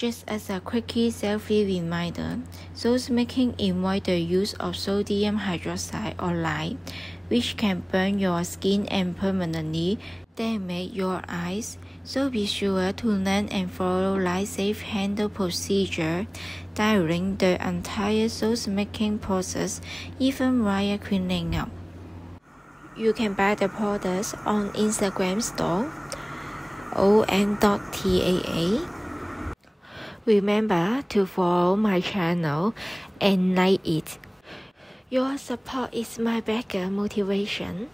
Just as a quickie selfie reminder, sauce making involves the use of sodium hydroxide or lye, which can burn your skin and permanently damage your eyes. So be sure to learn and follow lye-safe handle procedure during the entire sauce making process, even while cleaning up. You can buy the products on Instagram store on.taa. Remember to follow my channel and like it. Your support is my bigger motivation.